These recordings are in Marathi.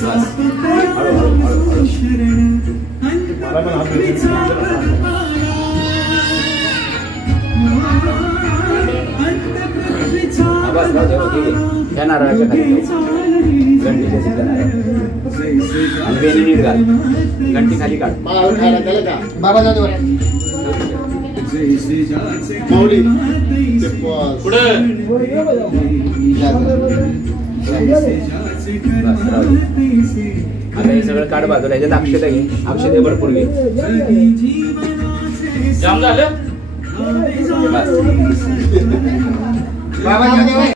त्या नारळाच्या खाली घंटी खाली काढ बाबा जातो माऊली पुढे आता हे सगळं काढ बाजूला याच्यात अक्षता घे अक्षते भरपूर घे जाम झालं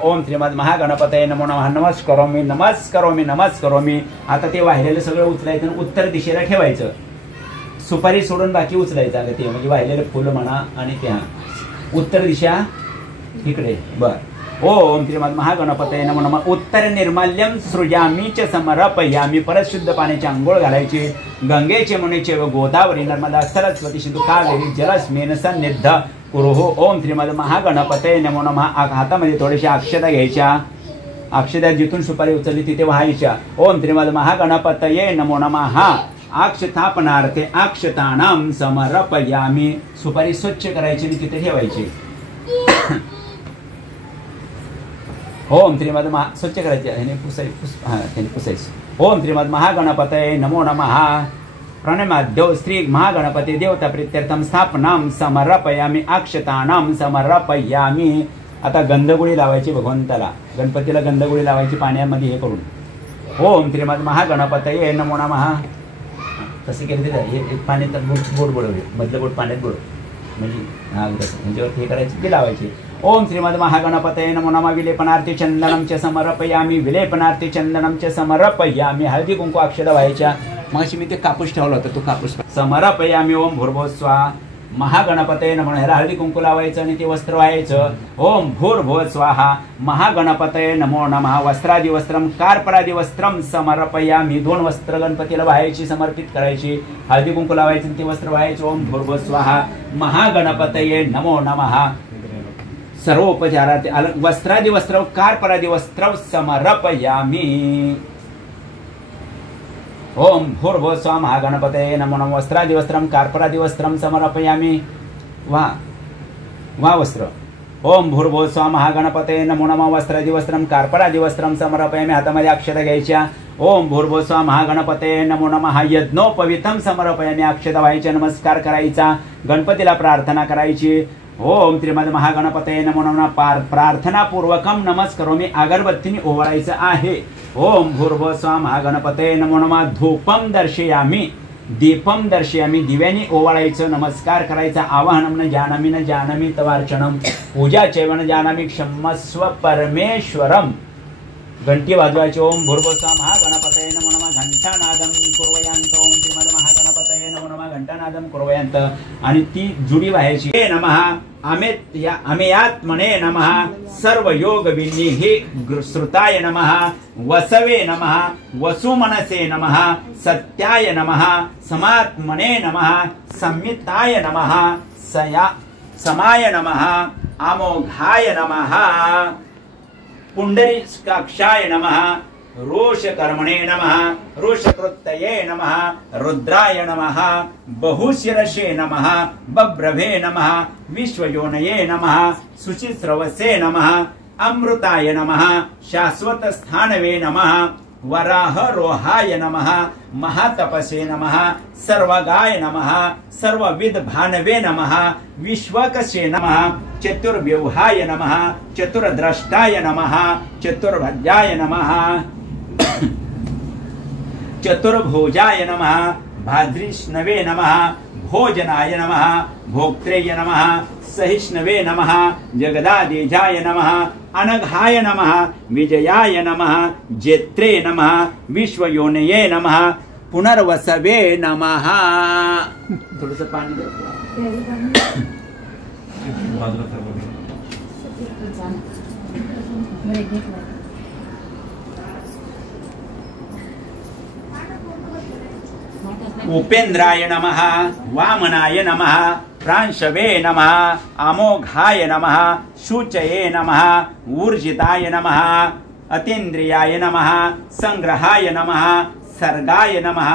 ओम श्रीमद महागणपतये नमो नमः नमस्कारोमी नमस्कारोमी नमस्कारोमी. आता ते वाहिलेलं सगळं उचलायचं आणि उत्तर दिशेला ठेवायचं. सुपारी सोडून बाकी उचलायचं. अगं ते म्हणजे वाहिलेलं फुलं म्हणा आणि त्या उत्तर दिशा इकडे. बर. ओम श्रीमद महागणपतये नमो नमः. उत्तर निर्माल्यम सृजामी च समर्पयामी. परत शुद्ध पाण्याची आंघोळ घालायची. गंगेचे मुनीचे व गोदावरी नर्मदा सरस्वती सिंधू कावेरी जलस्मेन सन्निध कुरुः. ओम श्रीमद महागणपतये नमो नमः. हातामध्ये थोड्याशा अक्षता घ्यायच्या. अक्षता जिथून सुपारी उचलली तिथे व्हायच्या. ओम श्रीमद महागणपतये नमो नमः. अक्षतापनार्थे अक्षतानां समर्पयामी. सुपारी स्वच्छ करायची आणि तिथे ठेवायची. ओम श्रीमद स्वच्छ करायची ह्याने पुसायचं. ओम श्रीमद महागणपतये नमो नमः. प्रणमाद्यो श्री महागणपती देवता प्रीत्यर्थम स्थापनां समर्पयामी अक्षतानां समर्पयामी. आता गंधगुळी लावायची भगवंताला. गणपतीला गंधगुळी लावायची पाण्यामध्ये हे करून. ओम श्रीमद महागणपतये नमो नमः. तसे केले हे पाणी तर बोट बुडवले मधलं बोट पाण्यात बुडव म्हणजे हा ह्याच्यावर हे करायची की लावायची. ओम श्रीमद महागणपतये नमो नमः. विलेपनार्थी चंदनं च समर्पयामी. विलेपनार्थी चंदनं च समर्पयामी. हळदी कुंकू अक्षता व्हायच्या. मगाशी मी ते कापूस ठेवला होता तो कापूस समर्पयामी. ओम भूर्भुवः स्वाहा. महागणपतये नमः. ह्याला हळदी कुंकू लावायचं आणि ते वस्त्र व्हायचं. ओम भूर्भुवः स्वाहा. महागणपतये नमो नमः. वस्त्रादि वस्त्रम कार्परादि वस्त्रम समर्पयामी. 2 वस्त्र गणपतीला व्हायची समर्पित करायची. हळदी कुंकू लावायचं आणि ते वस्त्र व्हायचं. ओम भूर्भुवः स्वाहा. महागणपतये नमो नमः. सर्वोपचारात वस्त्रादि वस्त्र कार्परादि वस्त्र समर्पयामी. ओम भूर्भुवः स्वाहा. महागणपतये नमो नमः. वस्त्रादि वस्त्रम कार्परादि वस्त्रम समर्पयामी. वा वस्त्र. ओम भूर्भुवः स्वाहा. महागणपतये नमो नमः. वस्त्रादि वस्त्रम कार्परादि वस्त्रम समर्पयामी. हातामध्ये अक्षता घ्यायच्या. ओम भूर्भुवः स्वाहा. महागणपतये नमो नमः. यज्ञोपवीतम समर्पयामी. अक्षता व्हायच्या. नमस्कार करायचा. गणपतीला प्रार्थना करायची. ओम श्रीमद महागणपतये नमो नमः. प्रार्थनापूर्वकम नमस्कारोमी. अगरबत्तीने ओवाळायचं आहे. ओम भूर्भुवः स्वाहा. महागणपतये नमो नमः. धूपम दर्शयामी. दीपम दर्शयामी. दिव्याने ओवाळायचं. नमस्कार करायचा. आवाहनम न जानामी न जानामी तवार्चनम. पूजा चैवन जानामी क्षमस्व परमेश्वरम. घंटी वाजवायची. ओम भूर्भुवः स्वाहा. महागणपतये नमो नमः. घंटानादम कुर्वयांत. ओम श्रीमद महागणपतये नमो नमः. घंटानादम कुर्वयांत. आणि ती जुडी व्हायची. हे नमः. अमेयात्मने नमः. सर्व योग विन्नीहि श्रुताय नमः. वसवे नमः. वसुमनसे नमः. सत्याय नमः. समात्मने नमः. संमिताय नमः. समाय नमः. अमोघाय नमः. पुंडरीकाक्षाय नमः. रोषकर्मणे नमः. रोषकृतये नमः. रुद्राय नमः. बहुशिरसे नमः. बभ्रवे नमः. विश्वयोनये नमः. शुचिस्रवसे नमः. अमृताय नमः. शाश्वतस्थानवे नमः. वराहरोहाय नमः. महातपसे नमः. सर्वगाय नमः. सर्वविध भानवे नमः. विश्वकसे नमः. चतुर्व्यूहाय नमः. चतुर्द्रष्टाय नमः. चतुर्भुजाय नमः. चतुर्भुजाय नमः. भाद्रिष्णवे नमः. भोजनाय नमः. भोक्त्रेय नमः. सहिष्णवे नमः. जगदादेजाय नमः. अनघाय नमः. विजयाय नमः. जेत्रे नमः. विश्वयोनये नमः. पुनर्वसवे नमः. थोडंसं पाणी उपेंद्राय नमः. वामनाय नमः. प्रांशवे नमः. अमोघाय नमः. शुचये नमः. ऊर्जिताय नमः. अतीन्द्रियाय नमः संग्रहाय नमः सर्गाय नमः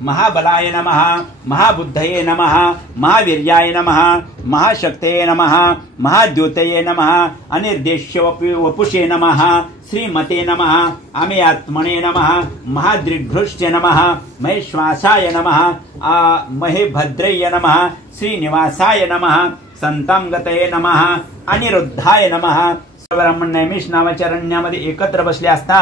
महाबलाय नमः महाबुद्धये नमः महावीर्याय नमः महाशक्तये नमः महाद्युतये नमः अनिर्देश्य वपुषे नमः श्रीमते नमः अमेयात्मने नमः महादृघृष्य नमः महेश्वासाय नमः महेभद्रय नमः श्रीनिवासाय नमः संतांगतये नमः अनिरुद्धाय नमः. ब्राह्मण नैमिष नावाच्या अरण्यामध्ये एकत्र बसले असता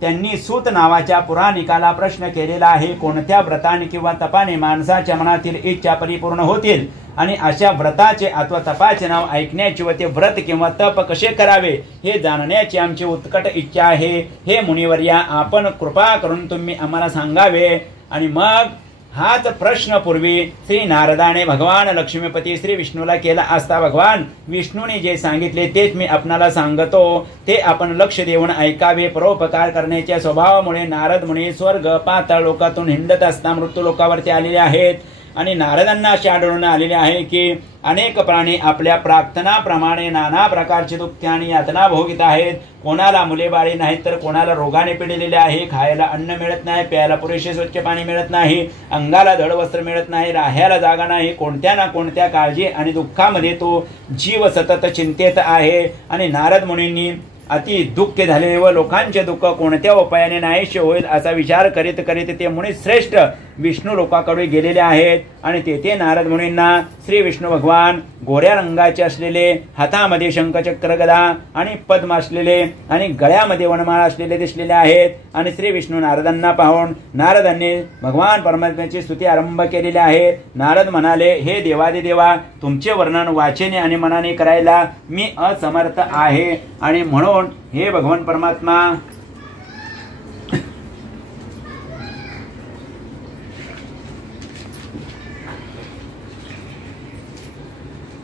त्यांनी सूत नावाच्या पुराणिकाला प्रश्न केलेला आहे, कोणत्या व्रताने किंवा तपाने माणसाच्या मनातील इच्छा परिपूर्ण होतील आणि अशा व्रताचे अथवा तपाचे नाव ऐकण्याची व ते व्रत किंवा तप कसे करावे हे जाणण्याची आमची उत्कट इच्छा आहे. हे मुनिवर्या, आपण कृपा करून तुम्ही आम्हाला सांगावे. आणि मग हाच प्रश्न पूर्वी श्री नारदाने भगवान लक्ष्मीपती श्री विष्णूला केला असता भगवान विष्णूने जे सांगितले तेच मी आपणाला सांगतो, ते आपण लक्ष देऊन ऐकावे. परोपकार करण्याच्या स्वभावामुळे नारद मुनी स्वर्ग पाताळ लोकातून हिंडत असता मृत्यू लोकावरती आलेले आहेत. आणि नारदांना असे आढळून आलेले आहे की अनेक प्राणी आपल्या प्रार्थनाप्रमाणे नाना प्रकारचे दुःख आणि यातना भोगीत आहेत. कोणाला मुले बाळे नाहीत तर कोणाला रोगाने पिडलेले आहे. खायला अन्न मिळत नाही, प्यायला पुरेसे स्वच्छ पाणी मिळत नाही, अंगाला धड वस्त्र मिळत नाही, राहायला जागा नाही. कोणत्या ना कोणत्या काळजी आणि दुःखामध्ये तो जीव सतत चिंतेत आहे. आणि नारद मुनींनी अति दुःख झाले व लोकांचे दुःख कोणत्या उपायाने नाहीसे होईल असा विचार करीत करीत ते मुनी श्रेष्ठ विष्णू लोकाकडे गेलेले आहेत. आणि तेथे नारद मुनींना श्री विष्णू भगवान गोऱ्या रंगाचे असलेले, हातामध्ये शंखचक्र गदा आणि पद्म असलेले आणि गळ्यामध्ये वनमाळा असलेले दिसलेले आहेत. आणि श्री विष्णू नारदांना पाहून नारदांनी भगवान परमात्म्याची स्तुती आरंभ केलेली आहे. नारद म्हणाले, हे देवादिदेवा, तुमचे वर्णन वाचेने आणि मनाने करायला मी असमर्थ आहे. आणि म्हणून हे भगवान परमात्मा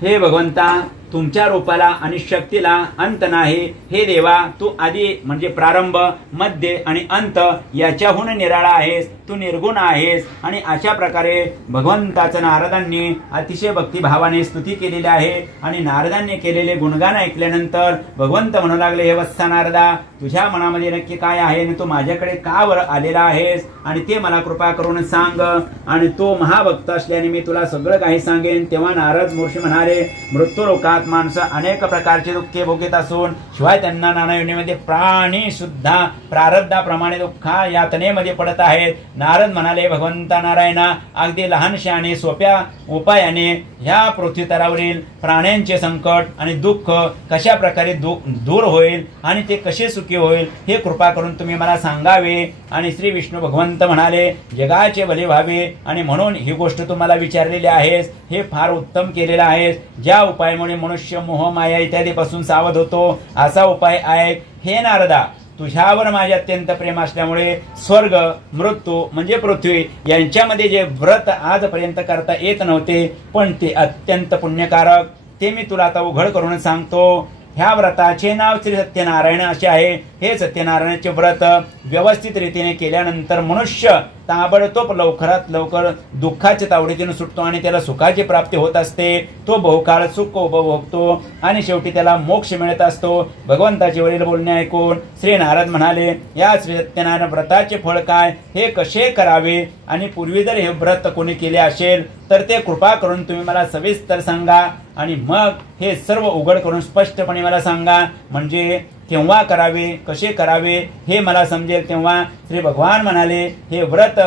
हे भगवंता, तुमच्या रूपाला आणि शक्तीला अंत नाही. हे देवा, तू आधी म्हणजे प्रारंभ, मध्य आणि अंत याच्याहून निराळा आहेस, तू निर्गुण आहेस. आणि अशा प्रकारे भगवंताचं नारदांनी अतिशय भक्तिभावाने स्तुती केलेली आहे. आणि नारदांनी केलेले गुणगान ऐकल्यानंतर भगवंत म्हणू लागले, हे वत्सा नारदा, तुझ्या मनामध्ये नक्की काय आहे आणि तू माझ्याकडे का वर आलेला आहेस आणि ते मला कृपा करून सांग. आणि तो महाभक्त असल्याने मी तुला सगळं काही सांगेन. तेव्हा नारद महर्षी म्हणाले, मृत्यू लोकात माणसं अनेक प्रकारचे दुःखे भोगीत असून शिवाय त्यांना नाना योनीमध्ये प्राणी सुद्धा प्रारब्धाप्रमाणे दुःख यातनेमध्ये पडत आहेत. नारद म्हणाले, भगवंता नारायणा, अगदी लहानशा आणि सोप्या उपायाने ह्या पृथ्वीतलावरील प्राण्यांचे संकट आणि दुःख कशा प्रकारे दूर होईल आणि ते कसे सुखी होईल हे कृपा करून तुम्ही मला सांगावे. आणि श्री विष्णू भगवंत म्हणाले, जगाचे भले व्हावे आणि म्हणून ही गोष्ट तुम्हाला विचारलेली आहेस. हे फार उत्तम केलेलं आहेस. ज्या उपायामुळे मनुष्य मोह माया इत्यादी पासून सावध होतो असा उपाय ऐक. हे नारदा, तुझ्यावर माझे अत्यंत प्रेम असल्यामुळे स्वर्ग, मृत्यू म्हणजे पृथ्वी यांच्यामध्ये जे व्रत आजपर्यंत करता येत नव्हते पण ते अत्यंत पुण्यकारक, ते मी तुला आता उघड करून सांगतो. ह्या व्रताचे नाव श्री सत्यनारायण असे आहे. हे सत्यनारायणाचे व्रत व्यवस्थित रीतीने केल्यानंतर मनुष्य ताबडतोब लवकरात लवकर दुःखाच्या तावडीतून सुटतो आणि त्याला सुखाची प्राप्ती होत असते. तो बहुकाळ सुख उपभोगतो आणि शेवटी त्याला मोक्ष मिळत असतो. भगवंताचे वरील बोलणे ऐकून श्री नारद म्हणाले, या श्री सत्यनारायण व्रताचे फळ काय, हे कसे करावे आणि पूर्वी जर हे व्रत कोणी केले असेल तर ते कृपा करून तुम्ही मला सविस्तर सांगा. आणि मग हे सर्व उघड करून स्पष्टपणे मला सांगा, म्हणजे केव्हा करावे, कसे करावे हे मला समजेल. तेव्हा श्री भगवान म्हणाले, हे व्रत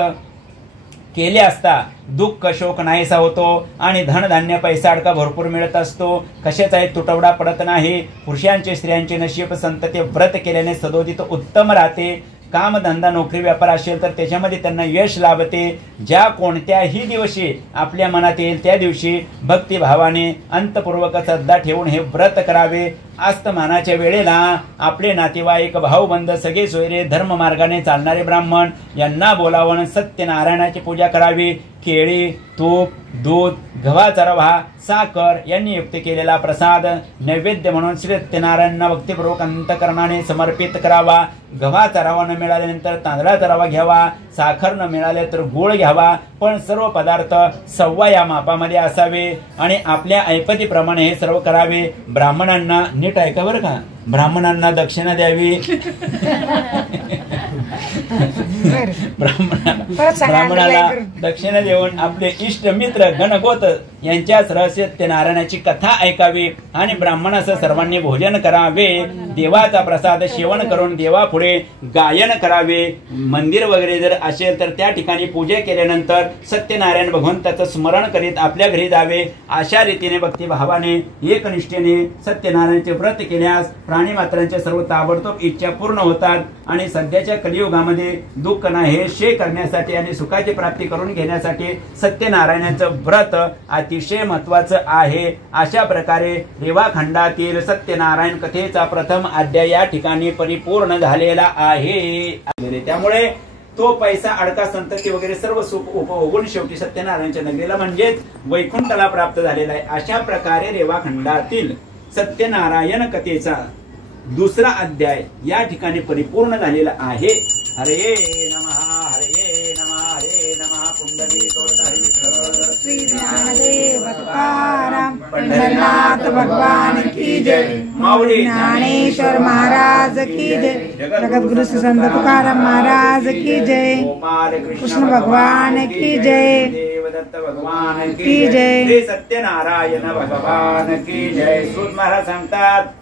केले असता दुःख शोक नाहीसा होतो आणि धनधान्य पैसा अडका भरपूर मिळत असतो. कशाचाही तुटवडा पडत नाही. पुरुषांचे स्त्रियांचे नशीब संतती व्रत केल्याने सदोदित उत्तम राहते. कामधंदा नोकरी व्यापार असेल तर त्याच्यामध्ये त्यांना यश लाभते. ज्या कोणत्याही दिवशी आपल्या मनात येईल त्या दिवशी भक्तिभावाने अंतपूर्वक श्रद्धा ठेवून हे व्रत करावे. अस्तमानाच्या वेळेला आपले नातेवाईक, भाऊबंद, सगळे सोयरे, धर्म मार्गाने चालणारे ब्राह्मण यांना बोलावून सत्यनारायणाची पूजा करावी. केळी, तूप, दूध, गव्हाचा रवा, साखर यांनी युक्त केलेला प्रसाद नैवेद्य म्हणून श्री सत्यनारायणांना भक्तिपूर्वक अंतकरणाने समर्पित करावा. गव्हाचा रवा न मिळाल्यानंतर तांदळाचा रवा घ्यावा. साखर न मिळाले तर गुळ घ्यावा. पण सर्व पदार्थ सव्वा या मापामध्ये असावे आणि आपल्या ऐपतीप्रमाणे हे सर्व करावे. ब्राह्मणांना नीट ऐका बरं का, ब्राह्मणांना दक्षिणा द्यावी. ब्राह्मणाला दक्षिणा देऊन आपले इष्ट मित्र गणगोत यांच्याच रहस्य सत्यनारायणाची कथा ऐकावी आणि ब्राह्मणास सर्वांनी भोजन करावे. देवाचा प्रसाद सेवन करून देवापुढे गायन करावे. मंदिर वगैरे जर असेल तर त्या ठिकाणी पूजा केल्यानंतर सत्यनारायण भगवंताचं स्मरण करीत आपल्या घरी जावे. अशा रीतीने भक्तिभावाने एकनिष्ठेने सत्यनारायणाचे व्रत केल्यास प्राणी मात्रांच्या सर्व ताबडतोब इच्छा पूर्ण होतात. आणि सध्याच्या कलियुगामध्ये दुःख नाहीसे करण्यासाठी आणि सुखाची प्राप्ती करून घेण्यासाठी सत्यनारायणाचं व्रत अतिशय महत्वाचं आहे. अशा प्रकारे रेवाखंडातील सत्यनारायण कथेचा प्रथम अध्याय या ठिकाणी परिपूर्ण झालेला आहे. त्यामुळे तो पैसा अडका संतती वगैरे सर्व सुख उपभोगून शेवटी सत्यनारायणच्या नगरीला म्हणजेच वैकुंठाला प्राप्त झालेला आहे. अशा प्रकारे रेवाखंडातील सत्यनारायण कथेचा दुसरा अध्याय या ठिकाणी परिपूर्ण झालेला आहे. हरे नमः हरे नमः हरे नमः पुंडलीक श्री ज्ञानदेव तुकाराम पंढरनाथ भगवान की जय. माऊली ज्ञानेश्वर महाराज की जय. जगद्गुरु संत तुकाराम महाराज की जय. कृष्ण भगवान की जय. देवदत्त भगवान की जय. श्री सत्यनारायण भगवान की जय. सूत महाराज सांगतात,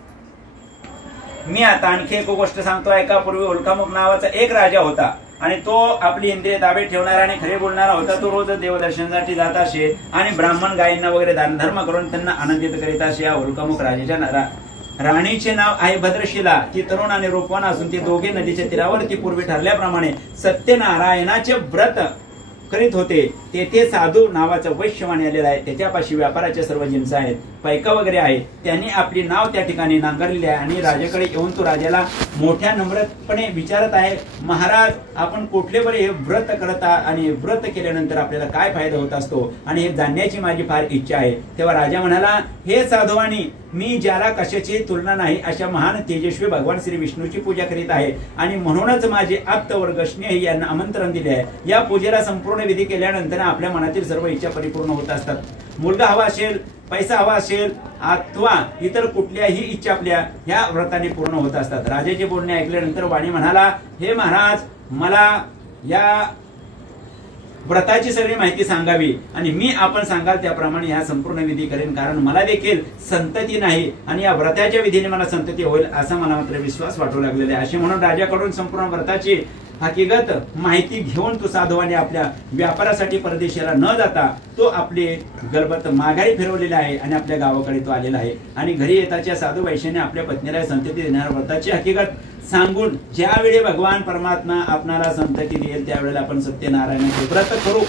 मी आता आणखी एक गोष्ट सांगतो ऐका. पूर्वी उल्कामुख नावाचा एक राजा होता आणि तो आपली इंद्रिय ताब्यात ठेवणारा आणि खरे बोलणारा होता. तो रोज देवदर्शनासाठी जात असे आणि ब्राह्मण गायींना वगैरे दानधर्म करून त्यांना आनंदित करीत असे. या उल्कामुख राजाच्या राणीचे नाव आहे भद्रशिला. ती तरुण आणि रूपवान असून ती दोघे नदीच्या तीरावरती पूर्वी ठरल्याप्रमाणे सत्यनारायणाचे व्रत करीत होते. तेथे साधू नावाचा वैश्यवाणी आलेला आहे. त्याच्यापाशी व्यापाराच्या सर्व जिन्स आहेत, पैका वगैरे आहे. त्यांनी आपली नाव त्या ठिकाणी नांगरलेली आहे आणि राजाकडे येऊन तो राजाला मोठ्या नम्रपणे विचारत आहे, महाराज आपण कुठले बरे हे व्रत करत आहात आणि व्रत केल्यानंतर आपल्याला काय फायदा होत असतो आणि हे जाणण्याची माझी फार इच्छा आहे. तेव्हा राजा म्हणाला, हे साधुवानी, मी ज्याला कशाची तुलना नाही अशा महान तेजस्वी भगवान श्री विष्णूची पूजा करीत आहे आणि म्हणूनच माझे आप्तवर्ग स्नेही यांना आमंत्रण दिले आहे. या पूजेला संपूर्ण विधी केल्यानंतर आपल्या मनातील सर्व इच्छा परिपूर्ण होत असतात. मुलगा हवा असेल, पैसा हवा असेल अथवा इतर कुठल्याही इच्छा आपल्या ह्या व्रताने पूर्ण होत असतात. राजाचे बोलणे ऐकल्यानंतर वाणी म्हणाला, हे महाराज, मला या व्रताची सगळी माहिती सांगावी आणि मी आपण सांगाल त्याप्रमाणे या संपूर्ण विधी करेन, कारण मला देखील संतती नाही आणि या व्रताच्या विधीने मला संतती होईल असा मला मात्र विश्वास वाटू लागलेला आहे. असे म्हणून राजाकडून संपूर्ण व्रताची हकीकत माहिती घेऊन तो साधवाने आपल्या व्यापारासाठी परदेशाला न जाता तो आपले गलबत माघारी फिरवलेला आहे आणि आपल्या गावाकडे तो आलेला आहे. आणि घरी येताच्या साधू वैश्याने आपल्या पत्नीला संतती देणाऱ्या व्रताची हकीकत सांगून ज्यावेळी भगवान परमात्मा आपणाला संतती देईल त्यावेळेला आपण सत्यनारायणाचे व्रत करू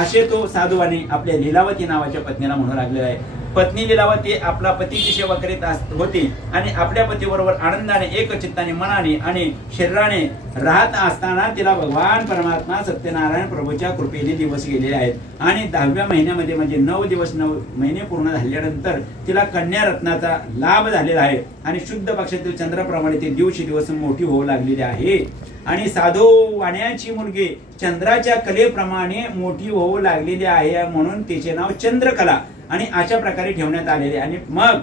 असे तो साधुवाने आपल्या लीलावती नावाच्या पत्नीला म्हणू लागलेला आहे. पत्नी लीलावती आपला पतीची सेवा करीत होती आणि आपल्या पतीबरोबर आनंदाने एकचित्ताने मनाने आणि शरीराने राहत असताना तिला भगवान परमात्मा सत्यनारायण प्रभूच्या कृपेने दिवस गेलेले आहेत आणि 10व्या महिन्यामध्ये म्हणजे 9 दिवस 9 महिने पूर्ण झाल्यानंतर तिला कन्या रत्नाचा लाभ झालेला आहे आणि शुद्ध पक्षातील चंद्राप्रमाणे ती दिवसेंदिवस मोठी होऊ लागलेली आहे. आणि साधू वाण्याची मुलगी चंद्राच्या कलेप्रमाणे मोठी होऊ लागलेली आहे म्हणून तिचे नाव चंद्रकला आणि अशा प्रकारे ठेवण्यात आलेले. आणि मग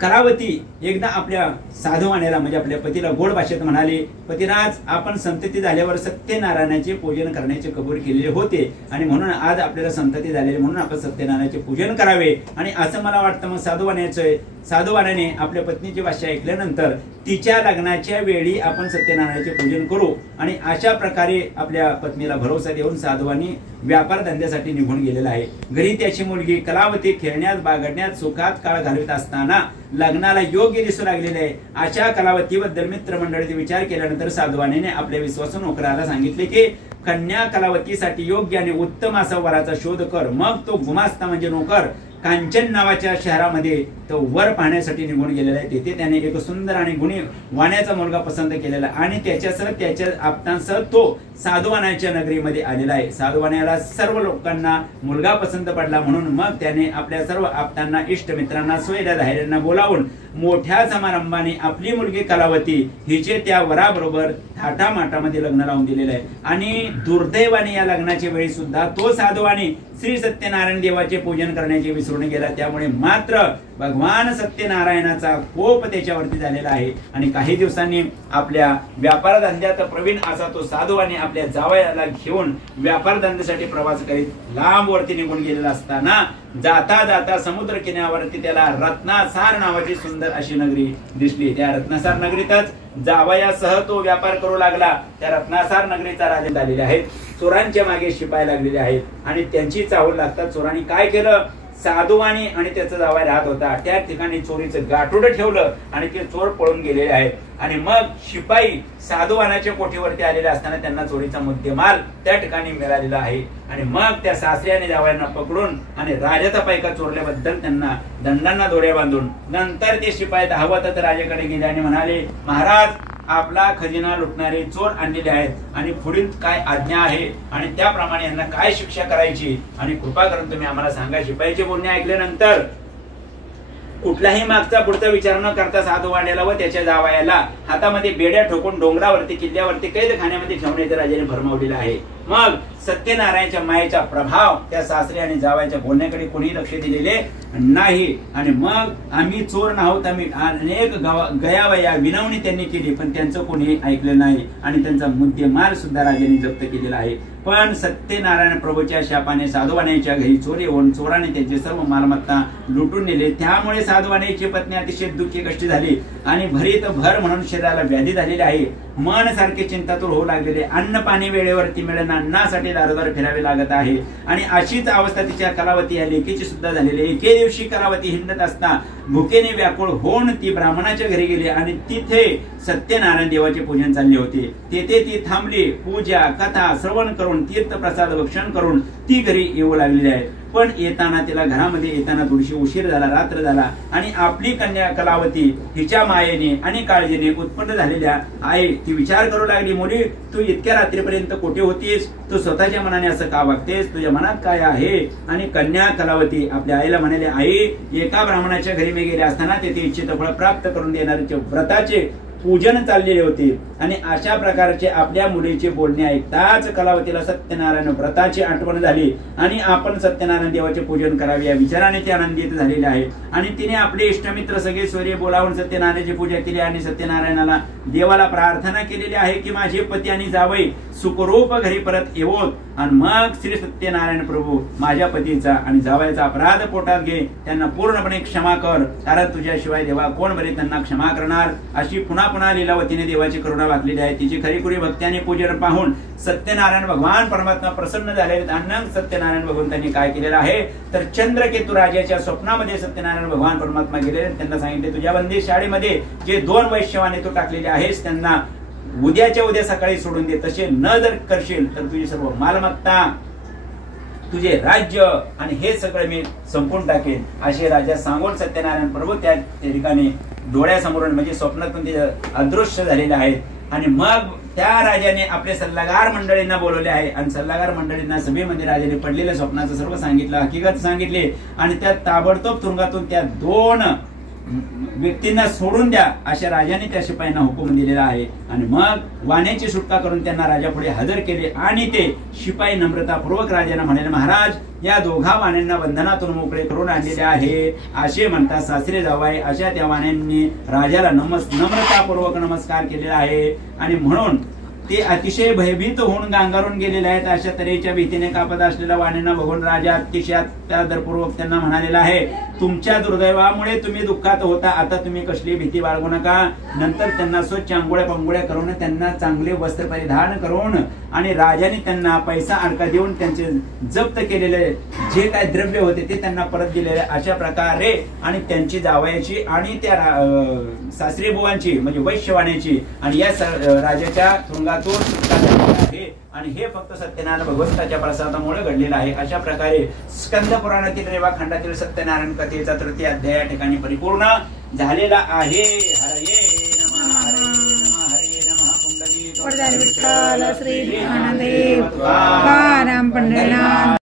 कलावती एकदा आपल्या साधुवाण्याला म्हणजे आपल्या पतीला गोड भाषेत म्हणाले, पतिराज, आपण संतती झाल्यावर सत्यनारायणाचे पूजन करण्याचे कबूल केलेले होते आणि म्हणून आज आपल्याला संतती झालेली म्हणून आपण सत्यनारायणाचे पूजन करावे. आणि असं मला वाटतं. मग साधुवाण्याने आपल्या पत्नीची भाषा ऐकल्यानंतर तिच्या लग्नाच्या वेळी आपण सत्यनारायणाचे पूजन करू आणि अशा प्रकारे आपल्या पत्नीला भरोसा देऊन साधुवानी व्यापार धंद्यासाठी निघून गेलेला आहे. घरी त्याची मुलगी कलावती खेळण्यात बागडण्यात सुखात काळ घालवित असताना लग्नाला योग्य दिसू लागलेले आहे. अशा कलावतीबद्दल मित्रमंडळीने विचार केल्यानंतर साधुवानीने आपल्या विश्वासू नोकराला सांगितले की कन्या कलावतीसाठी योग्य आणि उत्तम असा वराचा शोध कर. मग तो गुमास्ता म्हणजे नोकर कांचन नावाच्या शहरामध्ये तो वर पाहण्यासाठी निघून गेलेला आहे. तेथे त्याने एक सुंदर आणि गुणी वाण्याचा मुलगा पसंत केलेला आणि त्याच्यासह त्याच्या आप्तांसह तो साधुवानाच्या नगरीमध्ये आलेला आहे. साधुवानाला सर्व लोकांना मुलगा पसंत पडला म्हणून मग त्याने आपल्या सर्व आप्तांना इष्ट मित्रांना सोयऱ्या धायऱ्यांना बोलावून मोठ्या समारंभाने आपली मुलगी कलावती हिचे त्या वराबरोबर थाटामाटामध्ये लग्न लावून दिलेलं आहे। आणि दुर्दैवाने या लग्नाच्या वेळी सुद्धा तो साधूवाने श्री सत्यनारायण देवाचे पूजन करण्याचे विसरून गेला। त्यामुळे मात्र भगवान सत्यनारायणाचा कोप त्याच्यावरती झालेला आहे। आणि काही दिवसांनी आपल्या व्यापार धंद्यात प्रवीण असा तो साधूवाने आपल्या जावयाला घेऊन व्यापार धंद्यासाठी प्रवास करीत लांब वरती निघून गेलेला असताना जाता जाता समुद्र किनाऱ्यावरती त्याला रत्नासार नावाची सुंदर अशी नगरी दिसली। त्या रत्नासार नगरीतच जावयासह तो व्यापार करू लागला। त्या रत्नासार नगरीचा राजा झालेले आहेत, चोरांच्या मागे शिपाई लागलेले आहेत आणि त्यांची चाहूल लागतात। चोरांनी काय केलं, साधूवानी आणि त्याचा जावई राहत होता त्या ठिकाणी चोरीचं गाठोडं ठेवलं आणि ते चोर पळून गेलेले आहेत। आणि मग शिपाई साधूवानाच्या कोठीवरती आलेले असताना त्यांना चोरीचा मुद्देमाल त्या ठिकाणी मिळालेला आहे। आणि मग त्या सासऱ्याने जावयांना पकडून आणि राजाचा पैका चोरल्याबद्दल त्यांना दंडांना दोऱ्या बांधून नंतर ते शिपाई धावतच राजाकडे गेले आणि म्हणाले, महाराज आपला खजिना लुटणारे चोर आणलेले आहेत आणि पुढील काय आज्ञा आहे आणि त्याप्रमाणे यांना काय शिक्षा करायची आणि कृपा करून तुम्ही आम्हाला सांगा। शिपाईचे बोलणे ऐकल्यानंतर कुठलाही मागचा पुढचा विचार न करता साधूवाण्याला व त्याच्या जावयाला हातामध्ये बेड्या ठोकून डोंगरावरती किल्ल्यावरती कैदखान्यामध्ये ठेवण्याचे राजाने फरमावलेलं आहे। मग सत्यनारायणच्या मायेचा प्रभाव त्या सासरे आणि जावयाच्या बोलण्याकडे कोणी लक्ष दिलेले नाही। आणि मग आम्ही चोर नाहोत, आम्ही अनेक गयावया विनवणी त्यांनी केली पण त्यांचं कोणी ऐकलं नाही आणि त्यांचा मुद्देमाल सुद्धा राजाने जप्त केलेला आहे। पण सत्यनारायण प्रभूच्या शापाने साधूवाण्याच्या घरी चोरी होऊन चोराने त्यांचे सर्व मालमत्ता लुटून नेले। त्यामुळे साधूवाण्याची पत्नी अतिशय दुःखी कष्टी झाली आणि भरीत भर म्हणून शरीराला व्याधी झालेली आहे। मन सारखे चिंतातूर होऊ लागलेले, अन्न पाणी वेळेवरती मिळेना, अन्नासाठी दारोदार फिरावे लागत आहे। आणि अशीच अवस्था तिच्या कलावती या लेकीची सुद्धा झालेली। एके दिवशी कलावती हिंडत असता भुकेने व्याकुळ होऊन ती ब्राह्मणाच्या घरी गेली आणि तिथे सत्यनारायण देवाचे पूजन चालले होते। तेथे ती थांबली, पूजा कथा श्रवण करून तीर्थप्रसाद भक्षण करून ती घरी येऊ लागलेली आहे। पण येताना तिला घरामध्ये येताना थोडीशी उशीर झाला, रात्र झाला आणि आपली कन्या कलावती हिच्या मायेने आणि काळजीने उत्पन्न झालेल्या आहे ती विचार करू लागली, मुली तू इतक्या रात्रीपर्यंत कुठे होतीस, तू स्वतःच्या मनाने असं का वागतेस, तुझ्या मनात काय आहे। आणि कन्या कलावती आपल्या आईला म्हणाले, आई एका ब्राह्मणाच्या घरी मी गेले असताना तेथे इच्छित फळ प्राप्त करून देणाऱ्याचे व्रताचे पूजन चाललेले होते आणि अशा प्रकारचे आपल्या मुलीचे बोलणे ऐकताच कलावतीला सत्यनारायण व्रताची आठवण झाली आणि आपण सत्यनारायण देवाचे पूजन करावे या विचाराने ती आनंदित झालेली आहे। आणि तिने आपले इष्टमित्र सगळे सूर्य बोलावून सत्यनारायणाची पूजा केली आणि सत्यनारायणाला देवाला प्रार्थना केलेली आहे की माझे पती आणि जावई सुखरूप घरी परत येवोत आणि मग श्री सत्यनारायण प्रभू माझ्या पतीचा आणि जावयाचा अपराध पोटात घे, त्यांना पूर्णपणे क्षमा कर, कारण तुझ्याशिवाय देवा कोण बरे त्यांना क्षमा करणार। अशी पुन्हा पुन्हा लीलावतीने देवाची करुणा वाकलेली आहे। तिची खरीखुरी भक्ती आणि पूजन पाहून सत्यनारायण भगवान परमात्मा प्रसन्न झाले। आणि सत्यनारायण भगवंतांनी काय केलेलं आहे तर चंद्रकेतू राजाच्या स्वप्नामध्ये सत्यनारायण भगवान परमात्मा गेले, त्यांना सांगितले तुझ्या बंदी शाळेमध्ये जे 2 वैश्यवाने तू टाकलेले आहेस त्यांना उद्याच्या उद्या सकाळी सोडून दे, तसे न जर करशील तर तुझी सर्व मालमत्ता तुझे राज्य आणि हे सगळं मी संपून टाकेन असे राजा सांगून सत्यनारायण प्रभू त्या ठिकाणी डोळ्यासमोरून म्हणजे स्वप्नातून ते अदृश्य झालेले आहेत। आणि मग त्या राजाने आपले सल्लागार मंडळींना बोलवले आहे आणि सल्लागार मंडळींना सभेमध्ये राजाने पडलेल्या स्वप्नाचं सर्व सांगितलं, हकीकत सांगितले आणि त्या ताबडतोब तुरुंगातून त्या 2 व्यक्तींना सोडून द्या अशा राजाने त्या शिपायांना हुकूम दिलेला आहे। आणि मग वाण्याची सुटका करून त्यांना राजा पुढे हजर केले आणि ते शिपाई नम्रतापूर्वक राजाला म्हणाले, महाराज या दोघा वाण्यांना बंधनातून मोकळे करून आणलेले आहे असे म्हणतात सासरे जावई। अशा त्या वाण्यांनी राजाला नम्रतापूर्वक नमस्कार केलेला आहे आणि म्हणून ते अतिशय भयभीत होऊन गांगारून गेलेले आहेत। अशा तऱ्हेच्या भीतीने कापत असलेल्या वाण्यांना बघून राजा अतिशय आदरपूर्वक त्यांना म्हणालेला आहे, तुमच्या दुर्दैवामुळे तुम्ही दुःखात होता, आता तुम्ही कसली भीती बाळगू नका। नंतर त्यांना स्वच्छ आंघोळ्या पंगोळ्या करून त्यांना चांगले वस्त्र परिधान करून आणि राजाने त्यांना पैसा अडका देऊन त्यांचे जप्त केलेले जे काय द्रव्य होते ते त्यांना परत दिलेले अशा प्रकारे आणि त्यांची जावयाची आणि त्या सासरी बुवांची म्हणजे वैश्यवाण्याची आणि या राजाच्या तुरुंगातून सुटका झालेली आहे। आणि हे फक्त सत्यनारायण भगवंताच्या प्रसादामुळे घडलेलं आहे। अशा प्रकारे स्कंद पुराणातील रेवाखंडातील सत्यनारायण कथेचा 3य अध्याय या ठिकाणी परिपूर्ण झालेला आहे। हरये नमः, हरये नमः, हरये नमः। कुंडली विठ्ठल श्री ज्ञानदेव तुकाराम पंढरीनाथ।